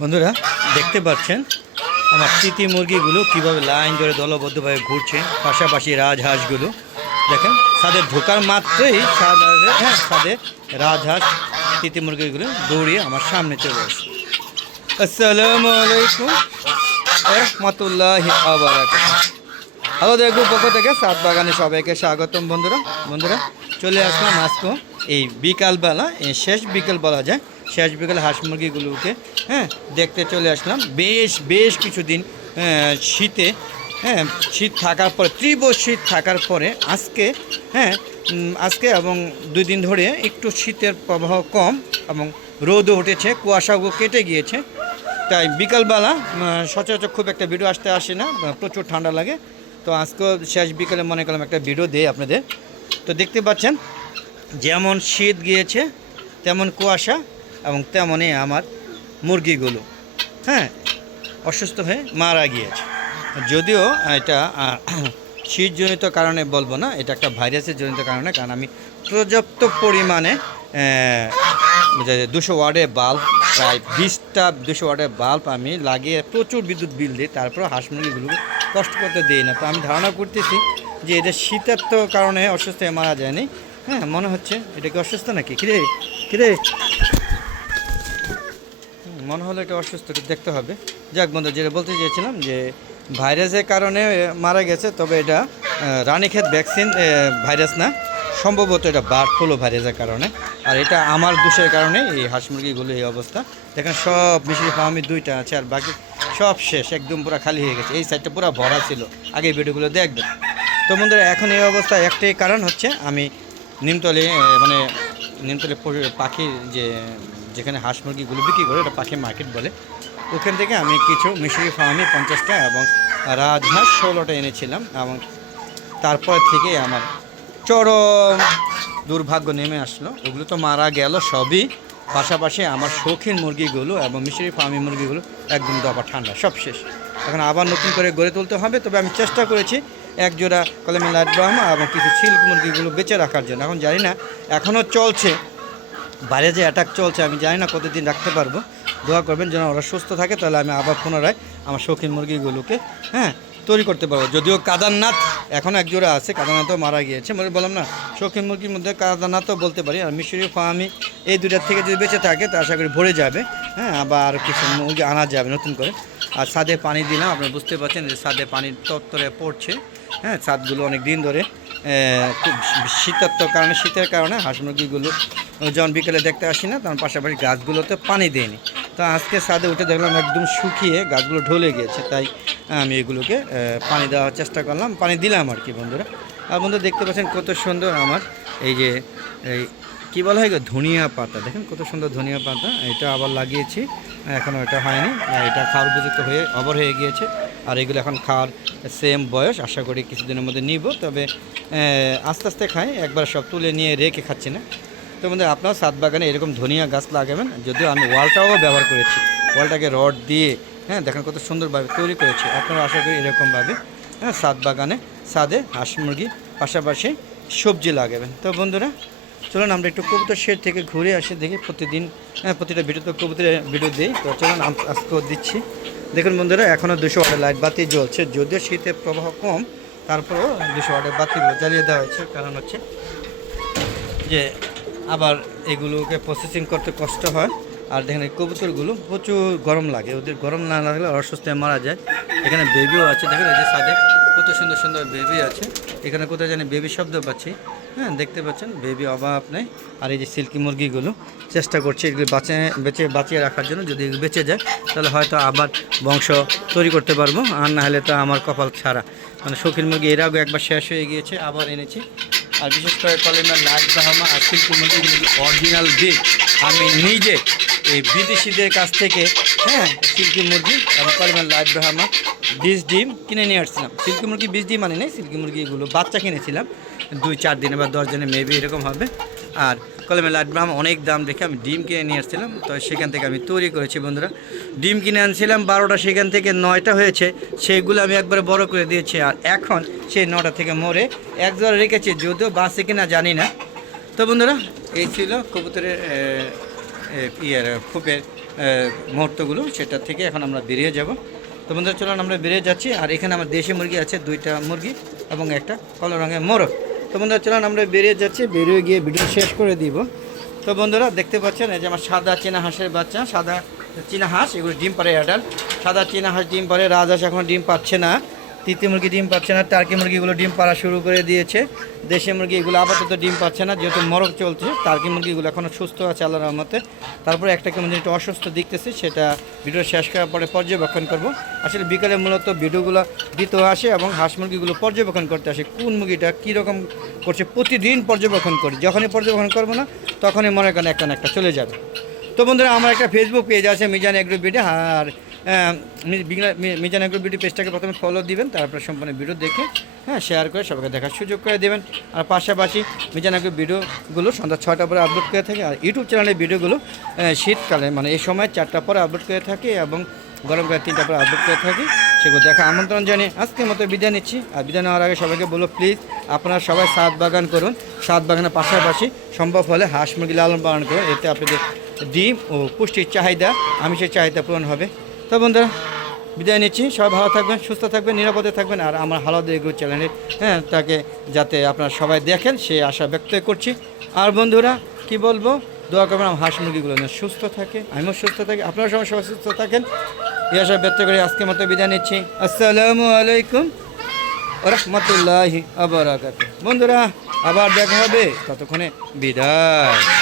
বন্ধুরা, দেখতে পাচ্ছেন আমার তিতি মুরগিগুলো কীভাবে লাইন ধরে দলবদ্ধভাবে ঘুরছে, পাশাপাশি রাজহাঁসগুলো। দেখেন সাদের ঢোকার মাত্রই হ্যাঁ সাদের রাজহাঁস তিতি মুরগিগুলো দৌড়িয়ে আমার সামনে চলে আসে। আসসালামু আলাইকুম রহমতুল্লাহ আবারাক হ্যালো দেখব পক্ষ থেকে সাত বাগানে সবাইকে স্বাগতম বন্ধুরা। বন্ধুরা, চলে আসলাম আজকে এই বিকালবেলা, এই শেষ বিকেল বলা যায় শেষ বিকেল হাঁস মুরগিগুলোকে হ্যাঁ দেখতে চলে আসলাম। বেশ বেশ কিছুদিন শীতে হ্যাঁ শীত থাকার পরে, তীব্র শীত থাকার পরে আজকে হ্যাঁ আজকে এবং দুই দিন ধরে একটু শীতের প্রবাহ কম এবং রোদও উঠেছে, কুয়াশাও কেটে গিয়েছে। তাই বিকালবেলা সচরাচর খুব একটা ভিডিও আসতে আসে না প্রচুর ঠান্ডা লাগে। তো আজকেও শেষ বিকেলে মনে করলাম একটা ভিডিও দেয় আপনাদের। তো দেখতে পাচ্ছেন, যেমন শীত গিয়েছে, তেমন কুয়াশা এবং তেমনই আমার মুরগিগুলো হ্যাঁ অসুস্থ হয়ে মারা গিয়েছে। যদিও এটা শীতজনিত কারণে বলব না, এটা একটা ভাইরাসের জনিত কারণে, কারণ আমি পর্যাপ্ত পরিমাণে দুশো ওয়ার্ডের বাল্ব, প্রায় বিশটা, দুশো ওয়ার্ডের বাল্ব আমি লাগিয়ে প্রচুর বিদ্যুৎ বিল দিই তারপর হাঁস মুরগিগুলোকে কষ্ট করতে দিই না। তো আমি ধারণা করতেছি যে এটা শীতের তো কারণে অসুস্থ হয়ে মারা যায়নি হ্যাঁ মনে হচ্ছে এটা কি অসুস্থ নাকি? কিরে কিরে? মনে হলো এটা অসুস্থ দেখতে হবে। যাক বন্ধু, যেটা বলতে চেয়েছিলাম যে, ভাইরাসের কারণে মারা গেছে, তবে এটা রানীক্ষেত ভ্যাকসিন ভাইরাস না। সম্ভবত এটা বার্ড ফ্লু ভাইরাসের কারণে। আর এটা আমার দোষের কারণে এই হাঁস মুরগিগুলো এই অবস্থা। দেখেন সব মিশরি ফার্মি দুইটা আছে আর বাকি সব শেষ, একদম পুরো খালি হয়ে গেছে। এই সাইডটা পুরো ভরা ছিল। আগে ভিডিওগুলো দেখবেন। তো বন্ধুরা, এখন এই অবস্থা একটাই কারণ হচ্ছে, আমি নিমতলে মানে নিমতলে পাখির যে যেখানে হাঁস মুরগিগুলো বিক্রি করে, ওটা পাখি মার্কেট বলে। ওখান থেকে আমি কিছু মিশরি ফার্মে পঞ্চাশটা এবং রাজহাঁস ষোলোটা এনেছিলাম এবং তারপর থেকে আমার চরম দুর্ভাগ্য নেমে আসলো। ওগুলো তো মারা গেল সবই। পাশাপাশি আমার শৌখিন মুরগিগুলো এবং মিশরি ফার্মি মুরগিগুলো একদম দফা ঠান্ডা, সব শেষ। এখন আবার নতুন করে গড়ে তুলতে হবে, তবে আমি চেষ্টা করেছি এক জোড়া কলমে লাইট ব্রাহ্মা এবং কিছু সিল্ক মুরগিগুলো বেঁচে রাখার জন্য। এখন জানি না, এখনও চলছে। বাইরে যে অ্যাটাক চলছে আমি জানি না কতদিন রাখতে পারব। দোয়া করবেন যেন ওরা সুস্থ থাকে তাহলে আমি আবার পুনরায় আমার শৌখিন মুরগিগুলোকে হ্যাঁ তৈরি করতে পারব। যদিও কাদারনাথ এখন এক জোড়া আছে কাদারনাথও মারা গিয়েছে মানে বললাম না শৌখিন মুরগির মধ্যে কাদারনাথও বলতে পারি আর মিশরি ফার্মি এই দুটার থেকে যদি বেঁচে থাকে তো আশা করি ভরে যাবে হ্যাঁ আবার কিছু মুরগি আনা যাবে নতুন করে। আর ছাদে পানি দিলাম আপনারা বুঝতে পারছেন যে ছাদে পানি তত্তরে পড়ছে হ্যাঁ ছাদগুলো অনেক দিন ধরে আহ, কারণে শীতের কারণে হাঁস মুরগিগুলো যখন বিকেলে দেখতে আসি না, তখন পাশাপাশি গাছগুলোতে পানি দেয়নি তো আজকে সাদে উঠে দেখলাম একদম শুকিয়ে গাছগুলো ঢলে গিয়েছে, তাই আমি এগুলোকে পানি দেওয়ার চেষ্টা করলাম, পানি দিলাম আর কি বন্ধুরা। আর বন্ধুরা দেখতে পাচ্ছেন কত সুন্দর আমার এই যে, এই কী বলা হয় ধনিয়া পাতা। দেখেন কত সুন্দর ধনিয়া পাতা, এটা আবার লাগিয়েছি এখনও এটা হয়নি, এটা খাওয়ার উপযুক্ত হয়ে অবর হয়ে গিয়েছে। আর এগুলো এখন খাওয়ার সেম বয়স, আশা করি কিছুদিনের মধ্যে নিব, তবে আস্তে আস্তে খাই, একবার সব তুলে নিয়ে রেখে খাচ্ছি না। তো আমাদের আপনার সাত বাগানে এরকম ধনিয়া গাছ লাগাবেন। যদিও আমি ওয়ালটাও ব্যবহার করেছি। ওয়ালটাকে রড দিয়ে হ্যাঁ দেখেন কত সুন্দরভাবে তৈরি করেছি। আপনারা আশা করি এরকমভাবে হ্যাঁ সাত বাগানে সাদে হাঁস মুরগি, পাশাপাশি সবজি লাগাবেন। তো বন্ধুরা, চলুন আমরা একটু কবুতর শেড থেকে ঘুরে আসি, দেখি প্রতিদিন হ্যাঁ প্রতিটা ভিডিওতে কবুতরের ভিডিও দিই তো চলুন আজকেও দিচ্ছি। দেখুন বন্ধুরা এখনও দুশো ওয়াটের লাইট বাতি জ্বলছে। যদিও শীতের প্রবাহ কম, তারপরেও দুশো ওয়াটের বাতিগুলো জ্বালিয়ে দেওয়া হয়েছে। কারণ হচ্ছে যে আবার এগুলোকে প্রসেসিং করতে কষ্ট হয়। আর দেখেন এই কবুতরগুলো প্রচুর গরম লাগে। ওদের গরম না লাগলে অসুস্থ মারা যায়। এখানে বেবিও আছে। দেখেন এই যে সাদে কত সুন্দর সুন্দর বেবি আছে। এখানে কোথায় জানি বেবি শব্দ পাচ্ছি। হ্যাঁ দেখতে পাচ্ছেন? বেবি অভাব নেই। আর এই যে সিল্কি মুরগিগুলো চেষ্টা করছি এগুলো বাঁচে, বেঁচে, বাঁচিয়ে রাখার জন্য। যদি বেঁচে যায়, তাহলে হয়তো আবার বংশ তৈরি করতে পারব। আর না হলে তো আমার কপাল ছাড়া। মানে শৌখিন মুরগি, এর আগেও একবার শেষ হয়ে গিয়েছে। আবার এনেছি। আর বিশেষ করে কলেমের লাট বাহামা আর শিল্পমন্ত্রী অরিজিনাল দিক, আমি নিজে এই বিদেশিদের কাছ থেকে হ্যাঁ সিল্কি মুরগি এবং কলিমের লাট বাহামা বীজ ডিম কিনে নিয়ে আসছিলাম। সিল্কি মুরগি বীজ ডিম মানে নেই সিল্কি মুরগিগুলো বাচ্চা কিনেছিলাম। দুই, চার দিনে বা দশ দিনে মেবি এরকম হবে। আর কলমে লাট ব্রাহ্ম অনেক দাম দেখে আমি ডিম কিনে নিয়ে আসছিলাম। তো সেখান থেকে আমি তৈরি করেছি বন্ধুরা। ডিম কিনে আনছিলাম বারোটা, সেখান থেকে নয়টা হয়েছে। সেইগুলো আমি একবারে বড় করে দিয়েছি। আর এখন সেই নটা থেকে মরে এক জোড়া রেখেছি, যদিও বাসে কিনা জানি না। তো বন্ধুরা, এই ছিল কবুতরের ইয়ের ফুপের মুহূর্তগুলো। সেটা থেকে এখন আমরা বেরিয়ে যাব। তো বন্ধুরা, চলুন আমরা বেরিয়ে যাচ্ছি। আর এখানে আমার দেশি মুরগি আছে, দুইটা মুরগি এবং একটা কালো রঙের মোরগ। তো বন্ধুরা, চলুন আমরা বেরিয়ে যাচ্ছি। বেরিয়ে গিয়ে ভিডিও শেষ করে দিব। তো বন্ধুরা, দেখতে পাচ্ছেন এই যে আমার সাদা চীনা হাঁসের বাচ্চা, সাদা চীনা হাঁস, এগুলো ডিম পারে অ্যাডাল্ট সাদা চীনা হাঁস ডিম পারে রাজহাঁস এখন ডিম পাচ্ছে না। তিতি মুরগি ডিম পাচ্ছে না, টার্কি মুরগিগুলো ডিম পাড়া শুরু করে দিয়েছে। দেশি মুরগি এগুলো আপাতত ডিম পাচ্ছে না, যেহেতু মরক চলছে, টার্কি মুরগিগুলো এখনও সুস্থ আছে আল্লাহর রহমতে। তারপরে একটা কেমন একটু অসুস্থ দেখতেছি, সেটা ভিডিও শেষ করার পরে পর্যবেক্ষণ করব। আসলে বিকালে মূলত ভিডিওগুলো দিতে আসে এবং হাঁস মুরগিগুলো পর্যবেক্ষণ করতে আসে, কোন মুরগিটা কীরকম করছে, প্রতিদিন পর্যবেক্ষণ করি। যখনই পর্যবেক্ষণ করব না, তখনই মনে করেন একটা একটা চলে যাবে। তো বন্ধুরা, আমার একটা ফেসবুক পেজ আছে, মিজান এগ্রো বিডি আর মিজান এগ্রো বিডি পেজটাকে প্রথমে ফলো দিবেন, তারপর সম্পূর্ণ ভিডিও দেখে হ্যাঁ শেয়ার করে সবাইকে দেখার সুযোগ করে দেবেন। আর পাশাপাশি মিজান এগ্রো ভিডিওগুলো সন্ধ্যা ছয়টা পরে আপলোড করে থাকে, আর ইউটিউব চ্যানেলের ভিডিওগুলো শীতকালে মানে এই সময় চারটা পরে আপলোড করে থাকে এবং গরমকালে তিনটা পরে আপলোড করে থাকি। সেগুলো দেখা আমন্ত্রণ জানিয়ে আজকের মতো বিদায় নিচ্ছি। আর বিদায় নেওয়ার আগে সবাইকে বলো প্লিজ আপনারা সবাই সাত বাগান করুন। সাত বাগানের পাশাপাশি সম্ভব হলে হাঁস মুরগি লালন পালন করুন। এতে আপনাদের ডিম ও পুষ্টির চাহিদা, আমিষের চাহিদা পূরণ হবে। তো বন্ধুরা, বিদায় নিচ্ছি। সবাই ভালো থাকবেন, সুস্থ থাকবেন, নিরাপদে থাকবেন। আর আমার হালাদের এগুলো চ্যানেলে হ্যাঁ তাকে যাতে আপনারা সবাই দেখেন, সে আশা ব্যক্ত করছি। আর বন্ধুরা, কি বলব? দোয়া করবেন আমার হাঁস মুরগিগুলো যেন সুস্থ থাকে, আমিও সুস্থ থাকি, আপনারা সবাই সবাই সুস্থ থাকেন। এই আশা ব্যক্ত করে আজকের মতো বিদায় নিচ্ছি। আসসালামু আলাইকুম রহমতুল্লাহি আবার বন্ধুরা, আবার দেখা হবে। ততক্ষণে বিদায়।